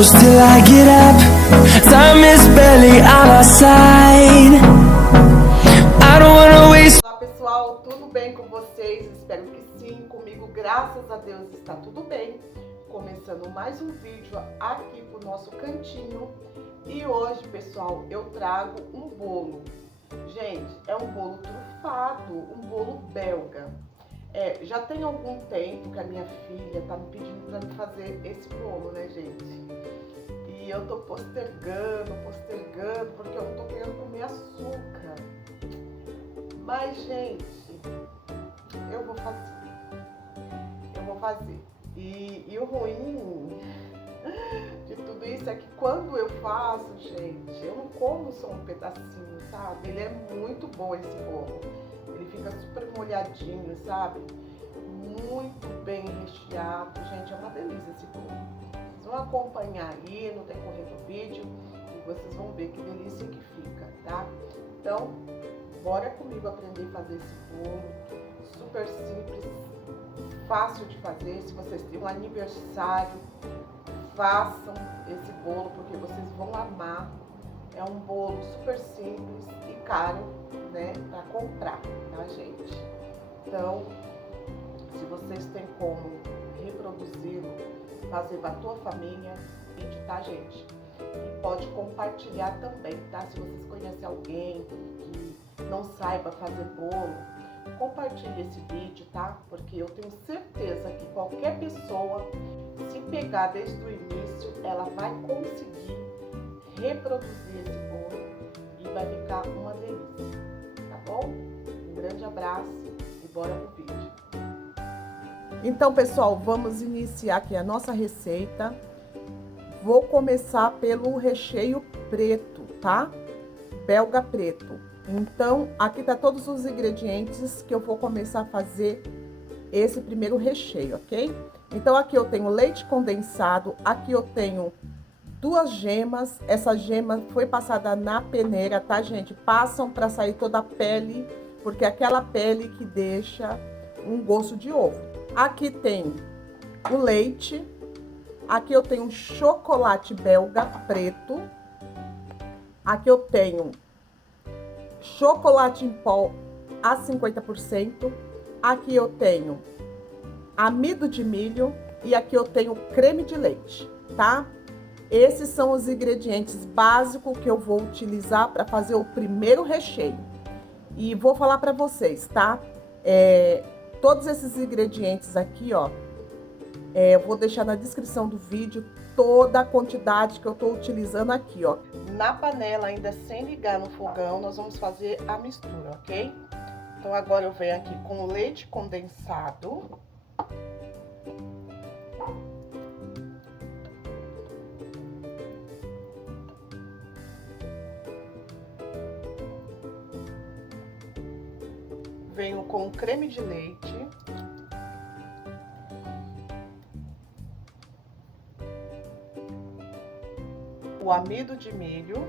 close till I get up. Time is barely on our side. I don't wanna waste. Olá pessoal, tudo bem com vocês? Espero que sim, comigo graças a Deus está tudo bem. Começando mais um vídeo aqui pro nosso cantinho. E hoje, pessoal, eu trago um bolo. Gente, é um bolo trufado, um bolo belga. Já tem algum tempo que a minha filha tá me pedindo para me fazer esse bolo, né, gente? E eu tô postergando, porque eu não tô querendo comer açúcar. Mas, gente, eu vou fazer. E o ruim de tudo isso é que quando eu faço, gente, eu não como só um pedacinho, sabe? Ele é muito bom esse bolo. Ele fica super molhadinho, sabe? Muito bem recheado. Gente, é uma delícia esse bolo. Vocês vão acompanhar aí no decorrer do vídeo e vocês vão ver que delícia que fica, tá? Então, bora comigo aprender a fazer esse bolo. Super simples, fácil de fazer. Se vocês têm um aniversário, façam esse bolo porque vocês vão amar. É um bolo super simples e caro, né, para comprar, tá, gente? Então, se vocês têm como reproduzi-lo, fazer para a tua família, pede, tá, gente? E pode compartilhar também, tá? Se vocês conhecem alguém que não saiba fazer bolo, compartilhe esse vídeo, tá? Porque eu tenho certeza que qualquer pessoa, se pegar desde o início, ela vai conseguir reproduzir esse bolo e vai ficar uma delícia, tá bom? Um grande abraço e bora pro vídeo. Então, pessoal, vamos iniciar aqui a nossa receita. Vou começar pelo recheio preto, tá? Belga preto. Então, aqui tá todos os ingredientes que eu vou começar a fazer esse primeiro recheio, ok? Então, aqui eu tenho leite condensado, aqui eu tenho 2 gemas. Essa gema foi passada na peneira, tá, gente? Passam para sair toda a pele, porque é aquela pele que deixa um gosto de ovo. Aqui tem o leite. Aqui eu tenho chocolate belga preto. Aqui eu tenho chocolate em pó a 50%. Aqui eu tenho amido de milho e aqui eu tenho creme de leite, tá? Esses são os ingredientes básicos que eu vou utilizar para fazer o primeiro recheio. E vou falar para vocês, tá? Todos esses ingredientes aqui, ó, eu vou deixar na descrição do vídeo toda a quantidade que eu tô utilizando aqui, ó. Na panela, ainda sem ligar no fogão, nós vamos fazer a mistura, ok? Então, agora eu venho aqui com o leite condensado. Venho com o creme de leite. O amido de milho.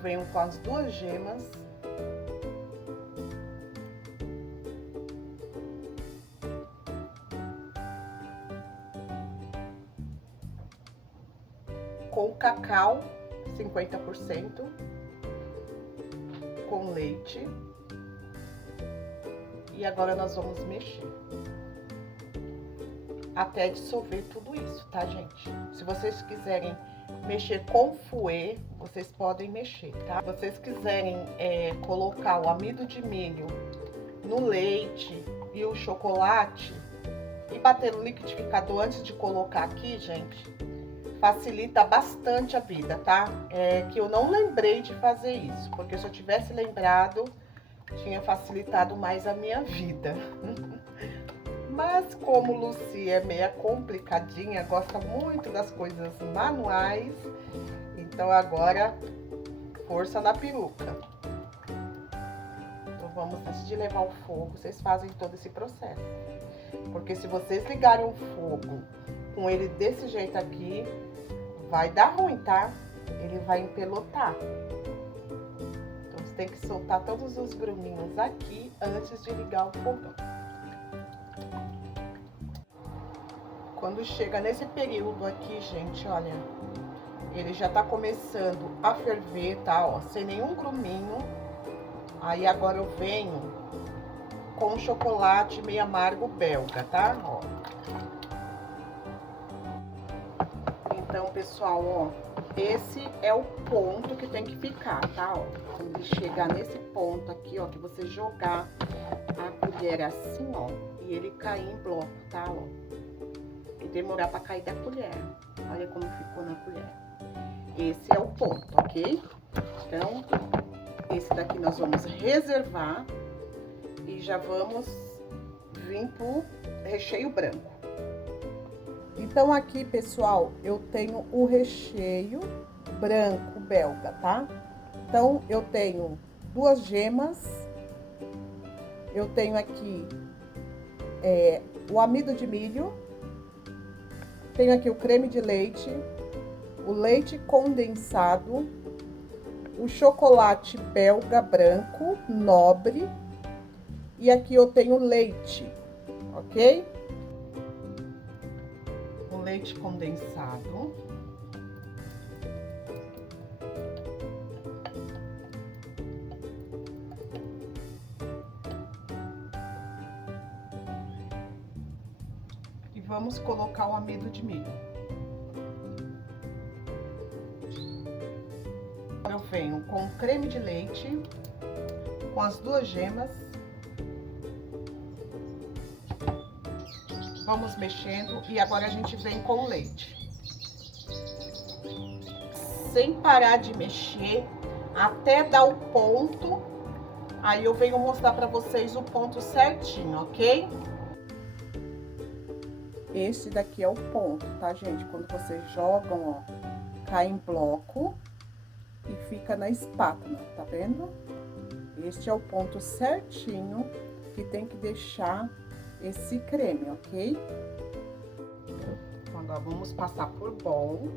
Venho com as 2 gemas. Com o cacau, 50%. Com leite. E agora nós vamos mexer até dissolver tudo isso, tá, gente? Se vocês quiserem mexer com fouet, vocês podem mexer, tá? Se vocês quiserem colocar o amido de milho no leite e o chocolate e bater no liquidificador antes de colocar aqui, gente, facilita bastante a vida, tá? Que eu não lembrei de fazer isso, porque se eu tivesse lembrado, tinha facilitado mais a minha vida. Mas como Lucy é meia complicadinha, gosta muito das coisas manuais, então agora, força na peruca. Então vamos, antes de levar ao fogo, vocês fazem todo esse processo. Porque se vocês ligarem o fogo com ele desse jeito aqui, vai dar ruim, tá? Ele vai empelotar. Então, você tem que soltar todos os gruminhos aqui antes de ligar o fogão. Quando chega nesse período aqui, gente, olha, ele já tá começando a ferver, tá, ó, sem nenhum gruminho. Aí agora eu venho com chocolate meio amargo belga, tá, ó. Então, pessoal, ó, esse é o ponto que tem que ficar, tá, ó. Quando ele chegar nesse ponto aqui, ó, que você jogar a colher assim, ó, e ele cair em bloco, tá, ó. E demorar pra cair da colher. Olha como ficou na colher. Esse é o ponto, ok? Então, esse daqui nós vamos reservar e já vamos vir pro recheio branco. Então, aqui, pessoal, eu tenho o recheio branco belga, tá? Então, eu tenho 2 gemas, eu tenho aqui o amido de milho, tenho aqui o creme de leite, o leite condensado, o chocolate belga branco, nobre, e aqui eu tenho leite, ok? O leite condensado. E vamos colocar o amido de milho. Eu venho com creme de leite, com as 2 gemas. Vamos mexendo e agora a gente vem com o leite. Sem parar de mexer até dar o ponto. Aí eu venho mostrar pra vocês o ponto certinho, ok? Esse daqui é o ponto, tá, gente? Quando vocês jogam, ó, cai em bloco e fica na espátula, tá vendo? Este é o ponto certinho que tem que deixar esse creme, ok? Então, agora vamos passar por bol.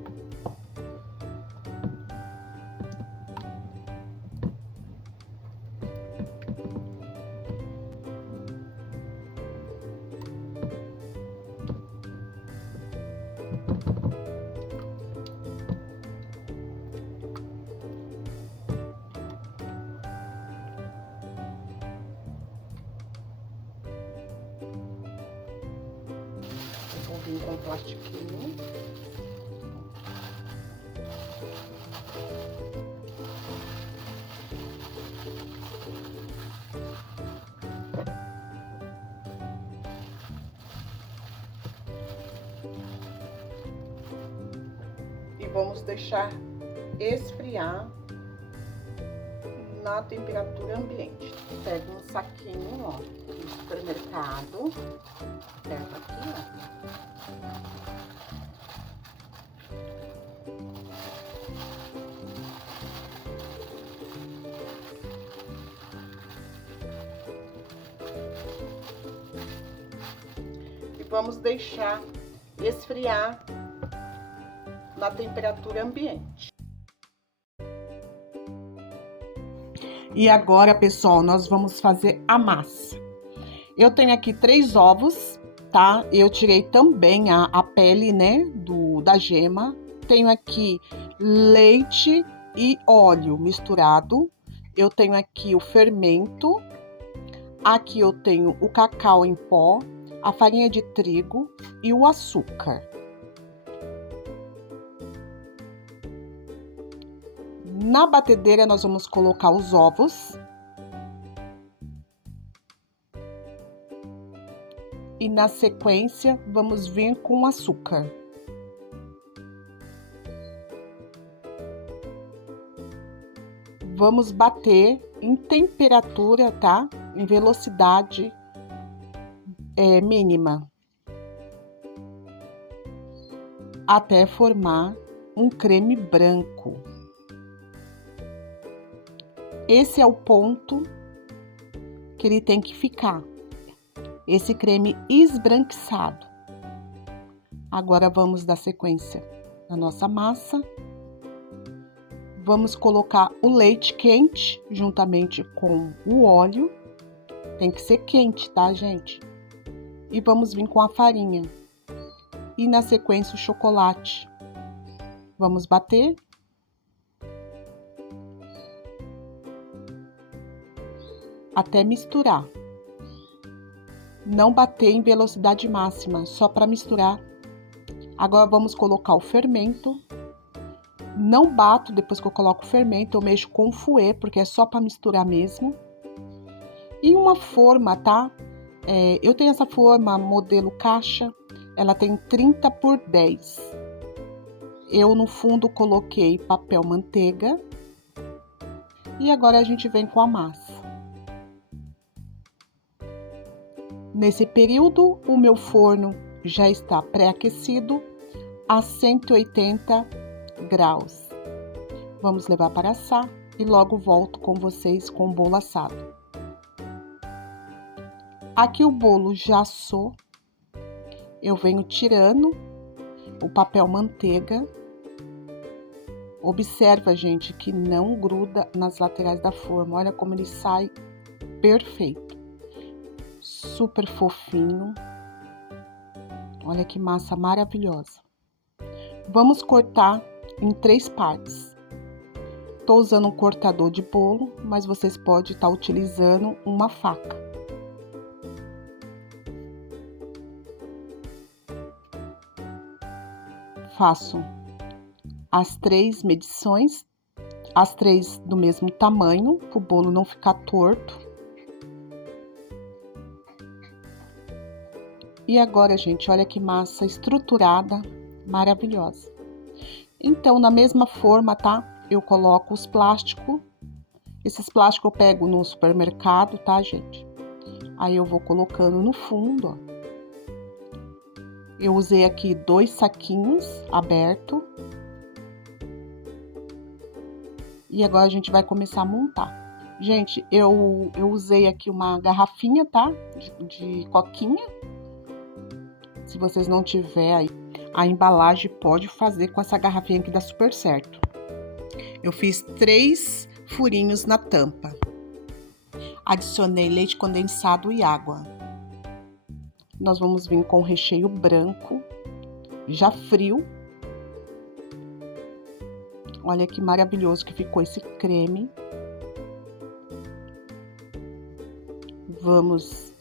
Vou vir com um plastiquinho. E vamos deixar esfriar na temperatura ambiente. Pega um saquinho, ó, do supermercado, pega aqui, ó. E vamos deixar esfriar na temperatura ambiente. E agora, pessoal, nós vamos fazer a massa. Eu tenho aqui 3 ovos, tá? Eu tirei também a pele, né, da gema. Tenho aqui leite e óleo misturado. Eu tenho aqui o fermento. Aqui eu tenho o cacau em pó, a farinha de trigo e o açúcar. Na batedeira, nós vamos colocar os ovos. E na sequência, vamos vir com o açúcar. Vamos bater em temperatura, tá? Em velocidade mínima. Até formar um creme branco. Esse é o ponto que ele tem que ficar. Esse creme esbranquiçado. Agora vamos dar sequência na nossa massa. Vamos colocar o leite quente juntamente com o óleo. Tem que ser quente, tá, gente? E vamos vir com a farinha. e na sequência o chocolate. Vamos bater. Até misturar. Não bater em velocidade máxima, só para misturar. Agora vamos colocar o fermento. Não bato depois que eu coloco o fermento, eu mexo com o fouet, porque é só para misturar mesmo. E uma forma, tá? Eu tenho essa forma modelo caixa, ela tem 30 por 10. Eu no fundo coloquei papel manteiga. E agora a gente vem com a massa. Nesse período, o meu forno já está pré-aquecido a 180 graus. Vamos levar para assar e logo volto com vocês com o bolo assado. Aqui o bolo já assou. Eu venho tirando o papel manteiga. Observa, gente, que não gruda nas laterais da forma. Olha como ele sai perfeito. Super fofinho. Olha que massa maravilhosa. Vamos cortar em 3 partes. Tô usando um cortador de bolo, mas vocês podem estar utilizando uma faca. Faço as 3 medições, as 3 do mesmo tamanho, para o bolo não ficar torto. E agora, gente, olha que massa estruturada, maravilhosa. Então, na mesma forma, tá? Eu coloco os plásticos. Esses plásticos eu pego no supermercado, tá, gente? Aí eu vou colocando no fundo, ó. Eu usei aqui 2 saquinhos abertos. E agora a gente vai começar a montar. Gente, eu usei aqui uma garrafinha, tá? De coquinha. Se vocês não tiverem aí, a embalagem pode fazer com essa garrafinha que dá super certo. Eu fiz 3 furinhos na tampa. Adicionei leite condensado e água. Nós vamos vir com o recheio branco, já frio. Olha que maravilhoso que ficou esse creme. Vamos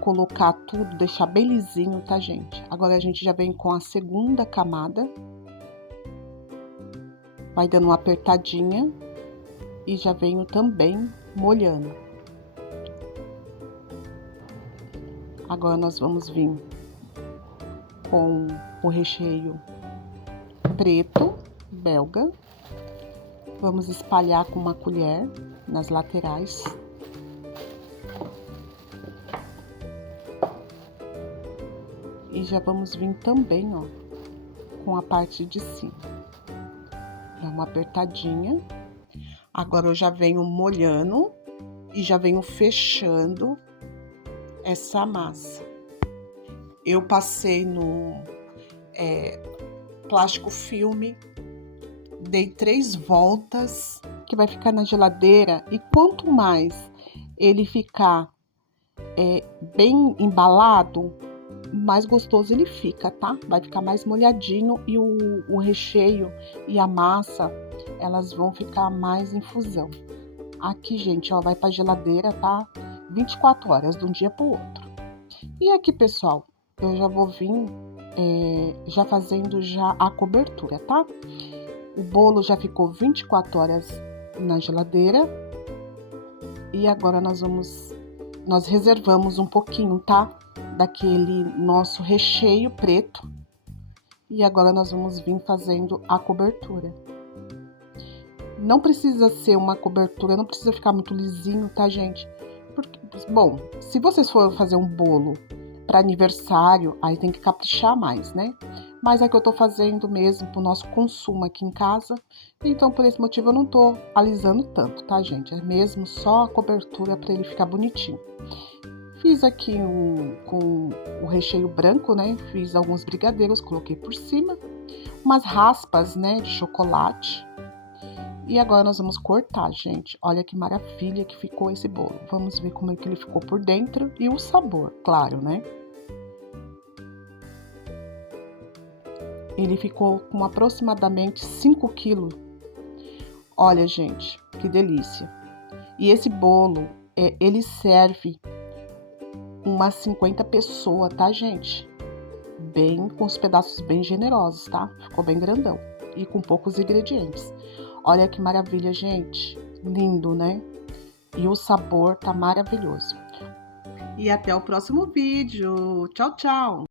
colocar tudo, deixar bem lisinho, tá, gente? Agora a gente já vem com a segunda camada. Vai dando uma apertadinha e já venho também molhando. Agora nós vamos vir com o recheio preto, belga. Vamos espalhar com uma colher nas laterais. E já vamos vir também, ó, com a parte de cima. Dá uma apertadinha. Agora eu já venho molhando e já venho fechando essa massa. Eu passei no plástico filme, dei 3 voltas, que vai ficar na geladeira, e quanto mais ele ficar bem embalado, mais gostoso ele fica, tá? Vai ficar mais molhadinho e o recheio e a massa, elas vão ficar mais em fusão. Aqui, gente, ó, vai pra geladeira, tá? 24 horas, de um dia pro outro. E aqui, pessoal, eu já vou vir já fazendo já a cobertura, tá? O bolo já ficou 24 horas na geladeira. E agora nós reservamos um pouquinho, tá? Daquele nosso recheio preto. E agora nós vamos vir fazendo a cobertura. Não precisa ser uma cobertura, não precisa ficar muito lisinho, tá, gente? Porque, bom, se vocês forem fazer um bolo para aniversário, aí tem que caprichar mais, né? Mas é que eu tô fazendo mesmo pro nosso consumo aqui em casa. Então, por esse motivo, eu não tô alisando tanto, tá, gente? É mesmo só a cobertura para ele ficar bonitinho. Fiz aqui com o recheio branco, né? Fiz alguns brigadeiros, coloquei por cima. Umas raspas, né, de chocolate. E agora nós vamos cortar, gente. Olha que maravilha que ficou esse bolo. Vamos ver como é que ele ficou por dentro e o sabor, claro, né? ele ficou com aproximadamente 5 quilos. Olha, gente, que delícia. E esse bolo, ele serve umas 50 pessoas, tá, gente? Com os pedaços bem generosos, tá? Ficou bem grandão e com poucos ingredientes. Olha que maravilha, gente. Lindo, né? E o sabor tá maravilhoso. E até o próximo vídeo. Tchau, tchau!